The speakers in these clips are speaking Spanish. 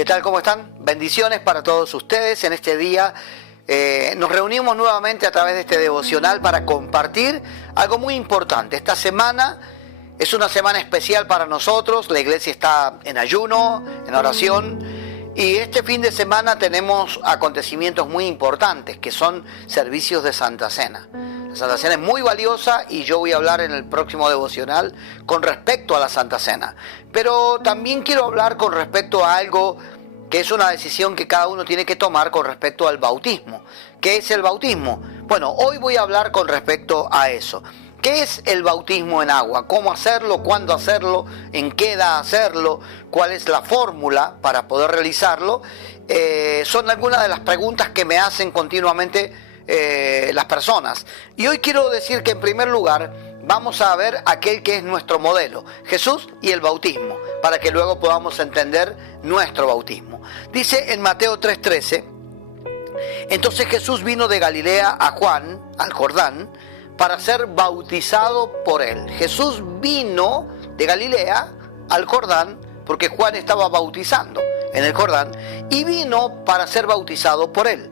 ¿Qué tal? ¿Cómo están? Bendiciones para todos ustedes en este día. Nos reunimos nuevamente a través de este devocional para compartir algo muy importante. Esta semana es una semana especial para nosotros. La iglesia está en ayuno, en oración. Y este fin de semana tenemos acontecimientos muy importantes, que son servicios de Santa Cena. La Santa Cena es muy valiosa y yo voy a hablar en el próximo devocional con respecto a la Santa Cena. Pero también quiero hablar con respecto a algo que es una decisión que cada uno tiene que tomar con respecto al bautismo. ¿Qué es el bautismo? Bueno, hoy voy a hablar con respecto a eso. ¿Qué es el bautismo en agua? ¿Cómo hacerlo? ¿Cuándo hacerlo? ¿En qué edad hacerlo? ¿Cuál es la fórmula para poder realizarlo? Son algunas de las preguntas que me hacen continuamente las personas. Y hoy quiero decir que en primer lugar vamos a ver aquel que es nuestro modelo, Jesús y el bautismo, para que luego podamos entender nuestro bautismo. Dice en Mateo 3:13, entonces Jesús vino de Galilea a Juan, al Jordán, para ser bautizado por él. Jesús vino de Galilea al Jordán porque Juan estaba bautizando en el Jordán y vino para ser bautizado por él.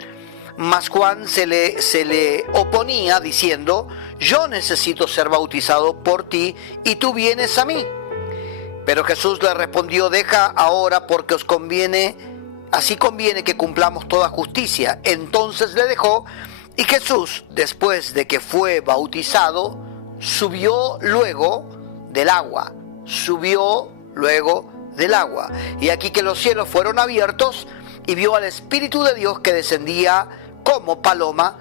Mas Juan se le oponía diciendo, yo necesito ser bautizado por ti y tú vienes a mí. Pero Jesús le respondió, deja ahora porque os conviene, así conviene que cumplamos toda justicia. Entonces le dejó y Jesús, después de que fue bautizado, subió luego del agua. Y aquí que los cielos fueron abiertos y vio al Espíritu de Dios que descendía como paloma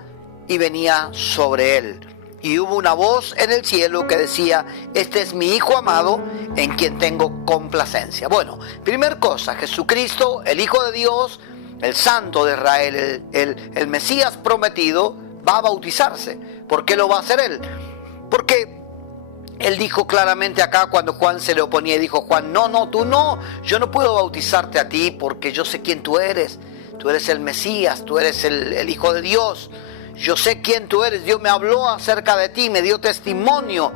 y venía sobre él. Y hubo una voz en el cielo que decía, este es mi Hijo amado, en quien tengo complacencia. Bueno, primer cosa, Jesucristo, el Hijo de Dios, el Santo de Israel, el Mesías prometido, va a bautizarse. ¿Por qué lo va a hacer él? Porque él dijo claramente acá cuando Juan se le oponía, y dijo Juan, no, tú no, yo no puedo bautizarte a ti porque yo sé quién tú eres. Tú eres el Mesías, tú eres el Hijo de Dios. Yo sé quién tú eres. Dios me habló acerca de ti, me dio testimonio.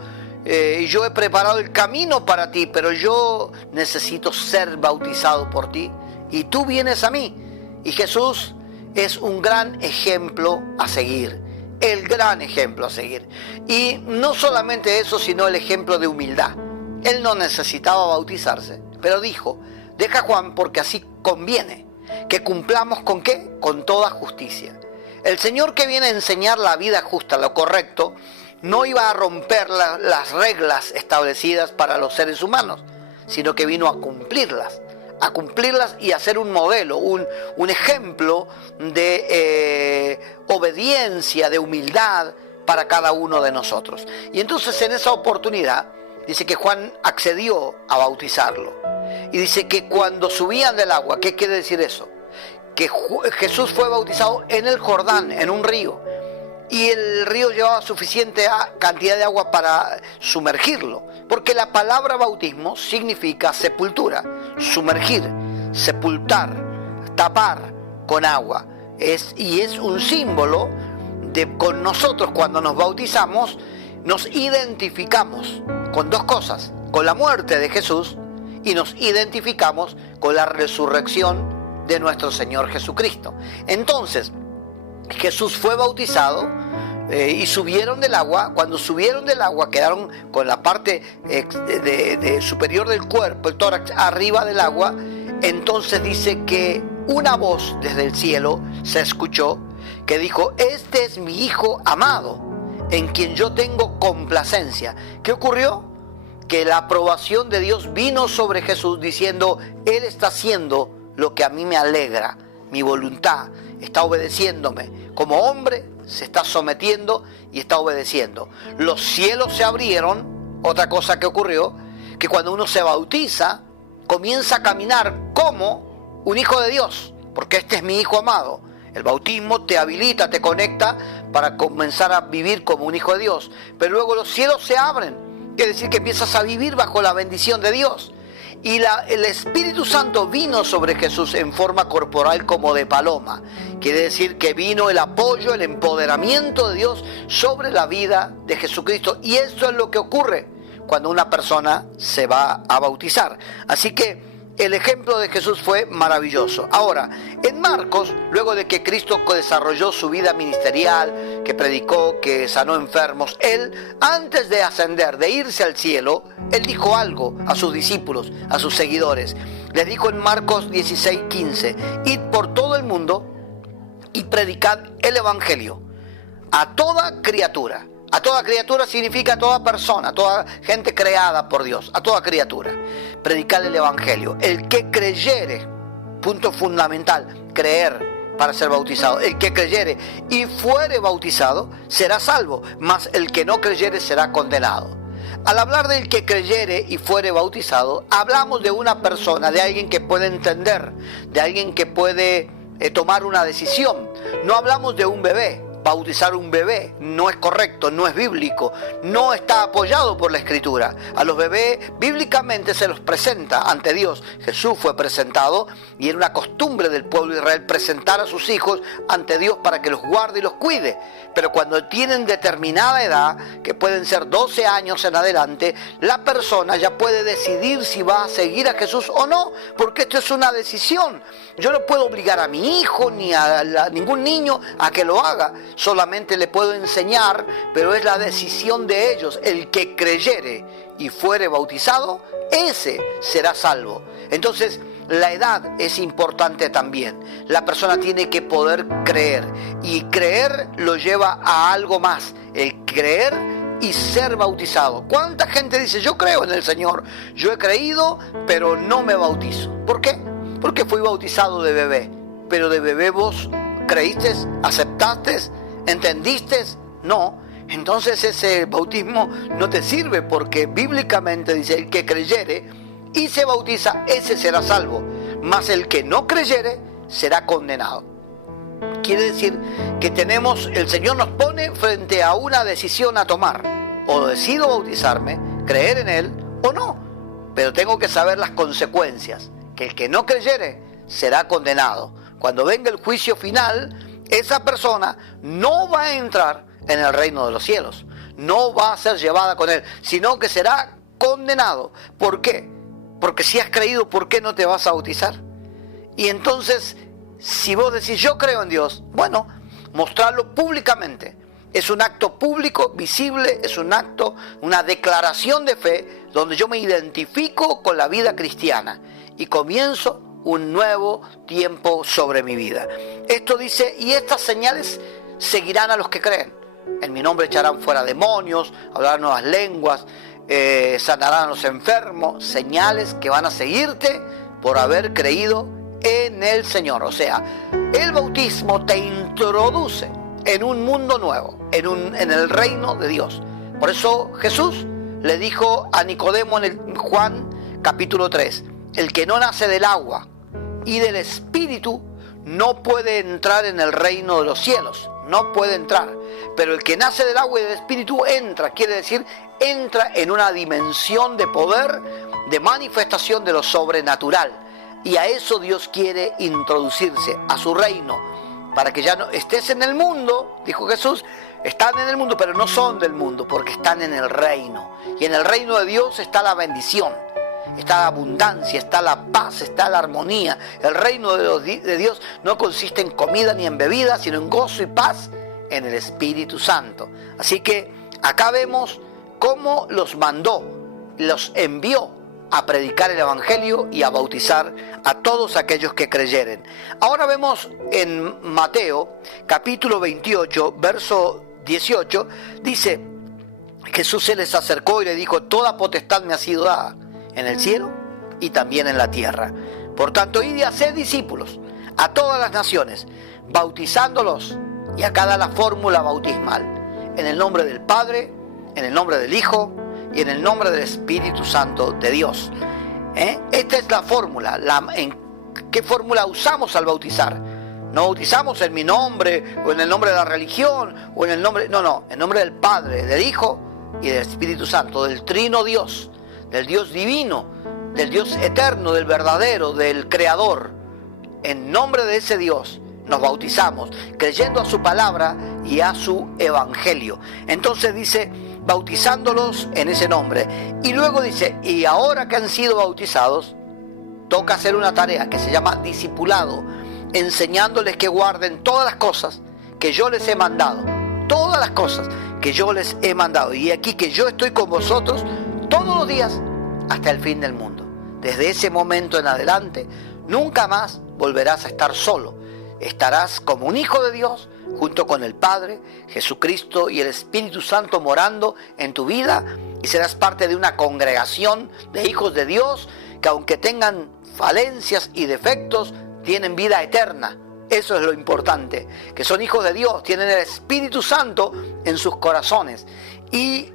Y yo he preparado el camino para ti, pero yo necesito ser bautizado por ti. Y tú vienes a mí. Y Jesús es un gran ejemplo a seguir. El gran ejemplo a seguir. Y no solamente eso, sino el ejemplo de humildad. Él no necesitaba bautizarse, pero dijo, deja a Juan porque así conviene. Que cumplamos ¿con qué? Con toda justicia. El Señor que viene a enseñar la vida justa, lo correcto, no iba a romper las reglas establecidas para los seres humanos, sino que vino a cumplirlas y a ser un modelo, un ejemplo de obediencia, de humildad para cada uno de nosotros. Y entonces en esa oportunidad dice que Juan accedió a bautizarlo. Y dice que cuando subían del agua, ¿qué quiere decir eso? Que Jesús fue bautizado en el Jordán, en un río. Y el río llevaba suficiente cantidad de agua para sumergirlo. Porque la palabra bautismo significa sepultura, sumergir, sepultar, tapar con agua. Y es un símbolo de con nosotros cuando nos bautizamos, nos identificamos con dos cosas, con la muerte de Jesús y nos identificamos con la resurrección de nuestro Señor Jesucristo. Entonces, Jesús fue bautizado y subieron del agua. Cuando subieron del agua quedaron con la parte superior del cuerpo, el tórax arriba del agua. Entonces dice que una voz desde el cielo se escuchó que dijo, este es mi Hijo amado, en quien yo tengo complacencia. ¿Qué ocurrió? Que la aprobación de Dios vino sobre Jesús diciendo, Él está haciendo lo que a mí me alegra, mi voluntad, está obedeciéndome. Como hombre se está sometiendo y está obedeciendo. Los cielos se abrieron. Otra cosa que ocurrió, que cuando uno se bautiza, comienza a caminar como un hijo de Dios, porque este es mi Hijo amado. El bautismo te habilita, te conecta para comenzar a vivir como un hijo de Dios. Pero luego los cielos se abren. Quiere decir que empiezas a vivir bajo la bendición de Dios. Y el Espíritu Santo vino sobre Jesús en forma corporal como de paloma. Quiere decir que vino el apoyo, el empoderamiento de Dios sobre la vida de Jesucristo. Y esto es lo que ocurre cuando una persona se va a bautizar. Así que el ejemplo de Jesús fue maravilloso. Ahora, en Marcos, luego de que Cristo desarrolló su vida ministerial, que predicó, que sanó enfermos, él, antes de ascender, de irse al cielo, él dijo algo a sus discípulos, a sus seguidores. Les dijo en Marcos 16:15, id por todo el mundo y predicad el evangelio a toda criatura. A toda criatura significa a toda persona, a toda gente creada por Dios, a toda criatura. Predicar el evangelio. El que creyere, punto fundamental, creer para ser bautizado. El que creyere y fuere bautizado será salvo, mas el que no creyere será condenado. Al hablar del que creyere y fuere bautizado, hablamos de una persona, de alguien que puede entender, de alguien que puede tomar una decisión. No hablamos de un bebé. Bautizar un bebé no es correcto, no es bíblico, no está apoyado por la Escritura. A los bebés bíblicamente se los presenta ante Dios. Jesús fue presentado y era una costumbre del pueblo de Israel presentar a sus hijos ante Dios para que los guarde y los cuide. Pero cuando tienen determinada edad, que pueden ser 12 años en adelante, la persona ya puede decidir si va a seguir a Jesús o no, porque esto es una decisión. Yo no puedo obligar a mi hijo ni a ningún niño a que lo haga. Solamente le puedo enseñar, pero es la decisión de ellos. El que creyere y fuere bautizado, ese será salvo. Entonces, la edad es importante también. La persona tiene que poder creer, y creer lo lleva a algo más. El creer y ser bautizado. ¿Cuánta gente dice, yo creo en el Señor, yo he creído, pero no me bautizo? ¿Por qué? Porque fui bautizado de bebé. Pero de bebé vos creíste, aceptaste, ¿entendiste? No. Entonces ese bautismo no te sirve, porque bíblicamente dice, el que creyere y se bautiza, ese será salvo, mas el que no creyere será condenado. Quiere decir que el Señor nos pone frente a una decisión a tomar. O decido bautizarme, creer en Él, o no. Pero tengo que saber las consecuencias, que el que no creyere será condenado. Cuando venga el juicio final, esa persona no va a entrar en el reino de los cielos, no va a ser llevada con Él, sino que será condenado. ¿Por qué? Porque si has creído, ¿por qué no te vas a bautizar? Y entonces, si vos decís, yo creo en Dios, bueno, mostrarlo públicamente. Es un acto público, visible, es un acto, una declaración de fe, donde yo me identifico con la vida cristiana y comienzo un nuevo tiempo sobre mi vida. Esto dice, y estas señales seguirán a los que creen. En mi nombre echarán fuera demonios, hablarán nuevas lenguas, sanarán a los enfermos. Señales que van a seguirte por haber creído en el Señor. O sea, el bautismo te introduce en un mundo nuevo, en el reino de Dios. Por eso Jesús le dijo a Nicodemo en Juan capítulo 3, el que no nace del agua y del Espíritu no puede entrar en el reino de los cielos, no puede entrar. Pero el que nace del agua y del Espíritu entra, quiere decir, entra en una dimensión de poder, de manifestación de lo sobrenatural. Y a eso Dios quiere introducirse, a su reino, para que ya no estés en el mundo, dijo Jesús, están en el mundo, pero no son del mundo, porque están en el reino. Y en el reino de Dios está la bendición, está la abundancia, está la paz, está la armonía. El reino de Dios no consiste en comida ni en bebida, sino en gozo y paz en el Espíritu Santo. Así que acá vemos cómo los mandó, los envió a predicar el Evangelio y a bautizar a todos aquellos que creyeren. Ahora vemos en Mateo capítulo 28, verso 18, dice, Jesús se les acercó y le dijo, toda potestad me ha sido dada en el cielo y también en la tierra. Por tanto, id y haced discípulos a todas las naciones, bautizándolos, y acá da la fórmula bautismal, en el nombre del Padre, en el nombre del Hijo y en el nombre del Espíritu Santo de Dios. Esta es la fórmula. ¿En qué fórmula usamos al bautizar? No bautizamos en mi nombre, o en el nombre de la religión, o en el nombre... No, en nombre del Padre, del Hijo y del Espíritu Santo, del Trino Dios, del Dios divino, del Dios eterno, del verdadero, del Creador. En nombre de ese Dios nos bautizamos, creyendo a su palabra y a su evangelio. Entonces dice, bautizándolos en ese nombre. Y luego dice, y ahora que han sido bautizados, toca hacer una tarea que se llama discipulado, enseñándoles que guarden todas las cosas que yo les he mandado. Todas las cosas que yo les he mandado. Y aquí que yo estoy con vosotros todos los días hasta el fin del mundo. Desde ese momento en adelante, nunca más volverás a estar solo. Estarás como un hijo de Dios, junto con el Padre, Jesucristo y el Espíritu Santo morando en tu vida, y serás parte de una congregación de hijos de Dios que, aunque tengan falencias y defectos, tienen vida eterna. Eso es lo importante, que son hijos de Dios, tienen el Espíritu Santo en sus corazones. Y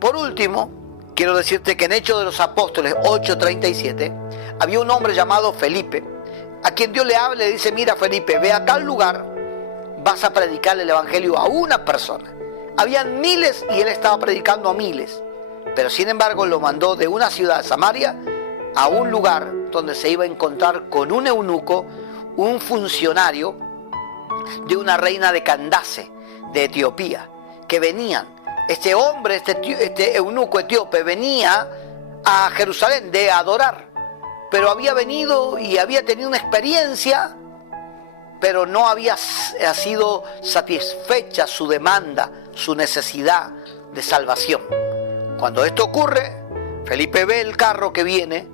por último, quiero decirte que en Hechos de los Apóstoles 8:37 había un hombre llamado Felipe, a quien Dios le habla y le dice: mira, Felipe, ve a tal lugar, vas a predicarle el evangelio a una persona. Habían miles y él estaba predicando a miles, pero sin embargo lo mandó de una ciudad, Samaria, a un lugar donde se iba a encontrar con un eunuco, un funcionario de una reina de Candace, de Etiopía, que venían. Este hombre, este eunuco etíope, venía a Jerusalén de adorar, pero había venido y había tenido una experiencia, pero no había sido satisfecha su demanda, su necesidad de salvación. Cuando esto ocurre, Felipe ve el carro que viene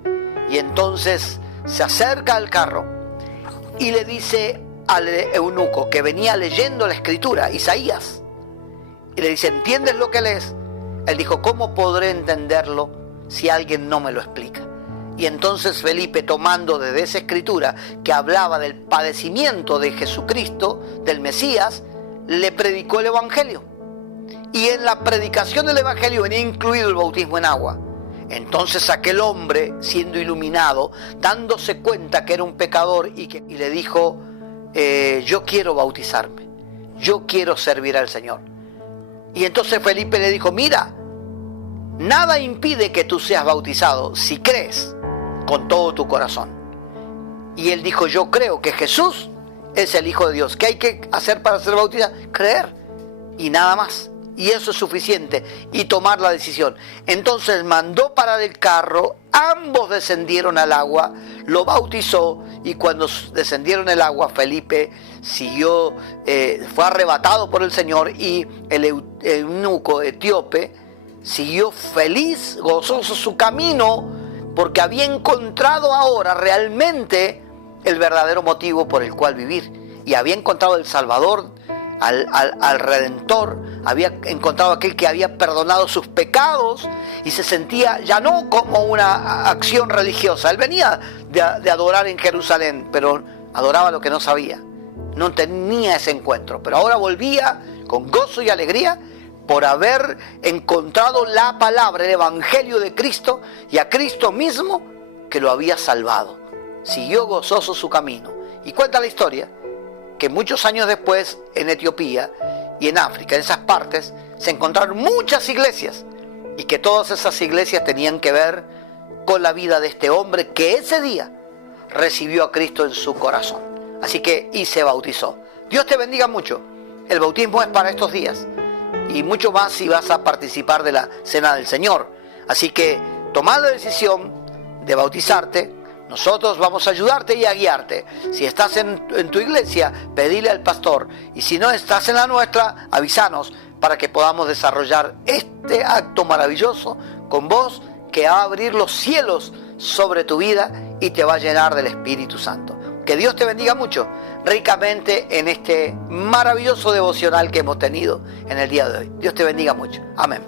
y entonces se acerca al carro y le dice al eunuco, que venía leyendo la escritura, Isaías, y le dice: ¿entiendes lo que lees? Él dijo: ¿cómo podré entenderlo si alguien no me lo explica? Y entonces Felipe, tomando desde esa escritura que hablaba del padecimiento de Jesucristo, del Mesías, le predicó el evangelio. Y en la predicación del evangelio venía incluido el bautismo en agua. Entonces aquel hombre, siendo iluminado, dándose cuenta que era un pecador, y le dijo: yo quiero bautizarme, yo quiero servir al Señor. Y entonces Felipe le dijo: mira, nada impide que tú seas bautizado si crees con todo tu corazón. Y él dijo: yo creo que Jesús es el Hijo de Dios. ¿Qué hay que hacer para ser bautizado? Creer, y nada más. Y eso es suficiente, y tomar la decisión. Entonces mandó parar el carro, ambos descendieron al agua, lo bautizó, y cuando descendieron el agua, Felipe siguió, fue arrebatado por el Señor, y el eunuco etíope siguió feliz, gozoso su camino, porque había encontrado ahora realmente el verdadero motivo por el cual vivir, y había encontrado el Salvador, al Redentor, había encontrado aquel que había perdonado sus pecados, y se sentía ya no como una acción religiosa. Él venía de adorar en Jerusalén, pero adoraba lo que no sabía, no tenía ese encuentro, pero ahora volvía con gozo y alegría por haber encontrado la palabra, el evangelio de Cristo, y a Cristo mismo que lo había salvado. Siguió gozoso su camino, y cuenta la historia que muchos años después, en Etiopía y en África, en esas partes, se encontraron muchas iglesias, y que todas esas iglesias tenían que ver con la vida de este hombre que ese día recibió a Cristo en su corazón. Así que, y se bautizó. Dios te bendiga mucho. El bautismo es para estos días, y mucho más si vas a participar de la Cena del Señor. Así que toma la decisión de bautizarte. Nosotros vamos a ayudarte y a guiarte. Si estás en tu iglesia, pedile al pastor. Y si no estás en la nuestra, avísanos para que podamos desarrollar este acto maravilloso con vos, que va a abrir los cielos sobre tu vida y te va a llenar del Espíritu Santo. Que Dios te bendiga mucho, ricamente, en este maravilloso devocional que hemos tenido en el día de hoy. Dios te bendiga mucho. Amén.